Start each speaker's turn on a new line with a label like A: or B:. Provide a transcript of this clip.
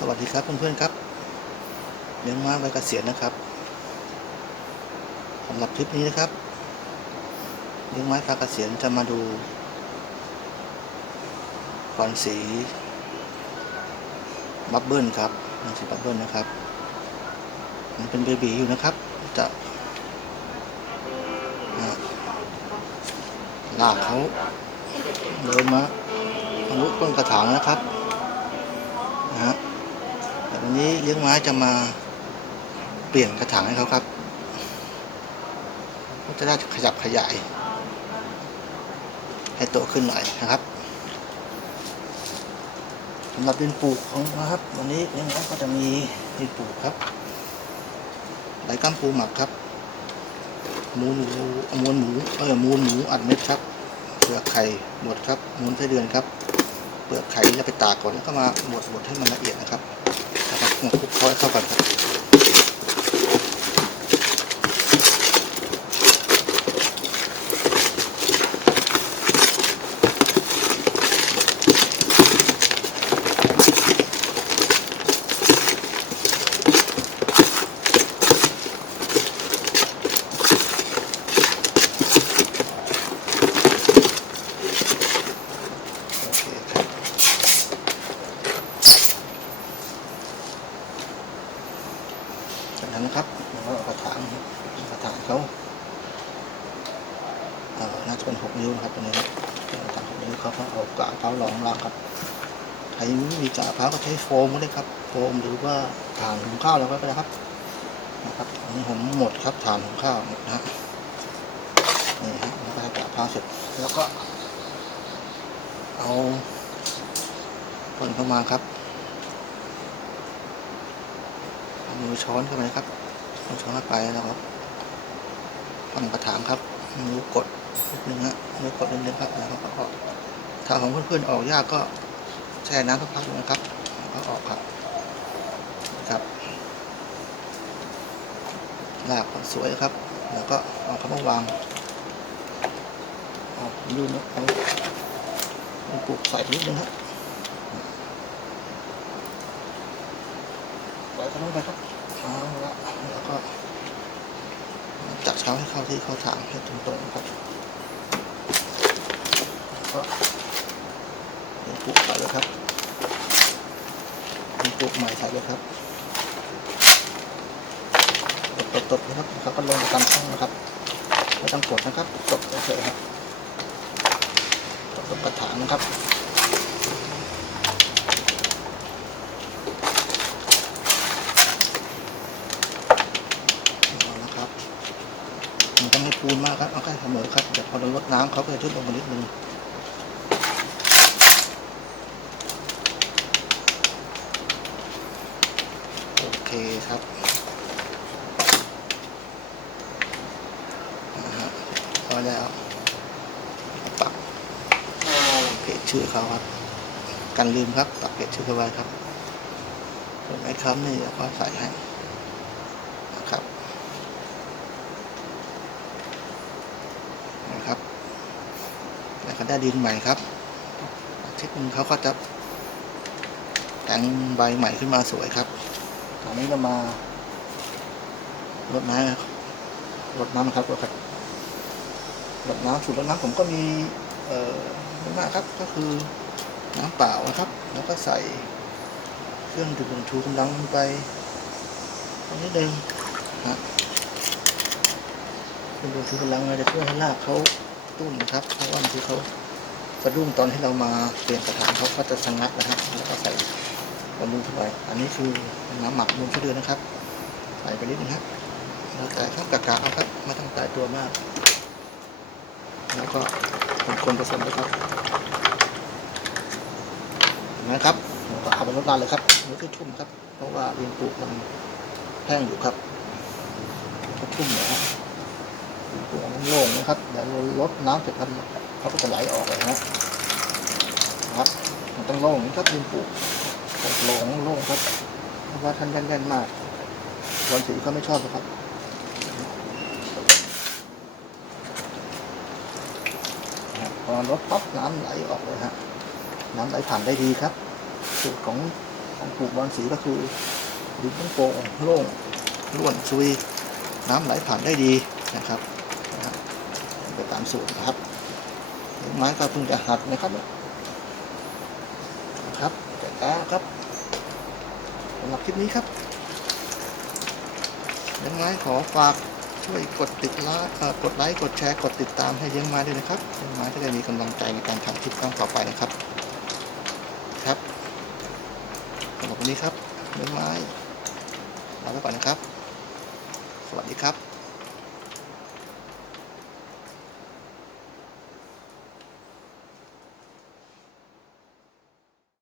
A: สวัสดีครับเพื่อนๆครับเลี้ยงม้าไว้เกษียณนะครับสำหรับคลิปนี้นะครับเลี้ยงไม้ปลาเกษียณจะมาดูควันสีบับเบิ้ลครับควันสีบับเบิ้ลนะครับ มันเป็นเบบีอยู่นะครับ จะลากเขาเดินมาทะลุต้นกระถางนะครับ นะฮะ แต่วันนี้เลี้ยงไม้จะมาเปลี่ยนกระถางให้เขาครับก็จะได้ขยับขยาย ให้โตขึ้นหน่อยนะครับสำหรับดินปลูกของนะครับ วันนี้เลี้ยงไม้ก็จะมีดินปลูกครับไหลกัมปูหมักครับมูลหมูมูลหมูเออมูลหมูอัดเม็ดครับเปลือกไข่หมดครับมูลไส้เดือนครับเปลือกไข่จะไปตากก่อนแล้วก็มาบดบดให้มันละเอียดนะครับ แล้วก็มาคลุกเคล้าให้เข้ากันครับโอเคครับจาก นั้นครับเราก็กระถางกระถางเขาเอ่อน่าจะเป็นหกนิ้วนะครับตัวนี้เป็นกระถางหกนิ้วเขาก็เอากากมะพร้ารองรางครับใครมีกากมะพร้าก็ใช้โฟมก็ได้ครับ โฟมหรือว่าถ่านหุงข้าวแล้วก็ได้ครับนะครับอันนี้ผมหมดครับถ่านหุงข้าวหมดนะฮะนี่ฮะแล้วก็กากมะพร้าเสร็จแล้วก็ เอาคนเข้ามาครับเอา มือช้อนเข้าไปครับเอช้อนเข้าไปแล้วครับฟังกระถางครับมือกดนิดนึงฮะมือกดนิดนึงครับแล้วก็ถ้าของเพื่อนๆออกยากก็แช่น้ำสักพักนึงนะครับก็ออกครับครับลากสวยครับ แล้วก็เอาเข้ามาวางเอาดูนะเอามันปลูกใส่นิดนึงครับ ใส่เข้าลงไปครับเอาละแล้วก็จับเช้าให้เข้าที่เขาถางให้ตรงๆครับก็ปลูกใส่เลยครับปลูกใหม่ใส่เลยครับตบๆนะครับแล้วก็ลงตามช่องนะครับไม่ต้องกดนะครับตบเฉยๆครับตบกระถางนะครับ เอาละครับมั นมากครับ เอาแค่เสมอครับเดี๋ยวพอเราลดน้ำเขาก็จะชุดลงมานิดนึงโอเคครับนะฮะพอแล้วปักเพจชื่อเขาครับ กันลืมครับปักเพจชื่อเขาไว้ครับส่วนไอ้คำนี่เดี๋ยวก็ใส่ให้นะครับ นะครับแล้วก็ ได้ดินใหม่ครับอาทิตย์นึงเขาก็จะแต่งใบใหม่ขึ้นมาสวยครับตอนนี้เรามารดน้ำรดน้ำนะครับรดครับรดน้ำสูตรรดน้ำผมก็มีเอ่อไม่มากครับก็คือน้ำเปล่านะครับ แล้วก็ใส่เครื่องดื่มชูกำลังลงไปตรงนี้เองฮะเป็นดูที่กำลังจะช่วยให้รากเขา ตุ้นนะครับ เพราะว่าที่เขาสะดุ้งตอนที่เรามาเปลี่ยนกระถางเขาก็จะสงัดนะครับแล้วก็ใส่บำรุงเข้าไปอันนี้คือน้ำหมักมูลช่วยเดือนนะครับ ใส่ไปนิดนึงครับแล้วแต่ชอบกะกะเอาครับไม่ต้องตายตัวมาก แล้วก็คนผสมไปครับนะครับแล้วก็เอาไปลดน้ำเลยครับมือที่ชุ่มครับ เพราะว่าเรียนปลูกมันแห้งอยู่ครับก็ชุ่มเลยครับ ตัวมันโล่งนะครับเดี๋ยวเราลดน้ำเสร็จครับเขาก็จะไหลออกเลยนะครับมันต้องโล่งนี่ครับดินปลูกโล่งโล่งครับ เพราะว่าท่านแน่นๆมากวันสีก็ไม่ชอบนะครับนะครับพอลดปั๊บน้ำไหลออกเลยฮะน้ำไหลผ่านได้ดีครับสูตรของการปลูกบอลสีก็คือดินต้องโปร่งโล่งร่วนซุย น้ำไหลผ่านได้ดีนะครับ ไปตามสูตรนะครับไม้ก็เพิ่งจะหัดนะครับนะครับแต่แล้วครับสำหรับคลิปนี้ครับเลี้ยงไม้ขอฝากช่วยกดติดไลค์กดไลค์กดแชร์กดติดตามให้เลี้ยงไม้ด้วยนะครับเลี้ยงไม้จะมีกำลังใจในการทำคลิปครั้งต่อไปนะครับครับสำหรับวันนี้ครับเลี้ยงไม้ลาไปก่อนนะครับ สวัสดีครับ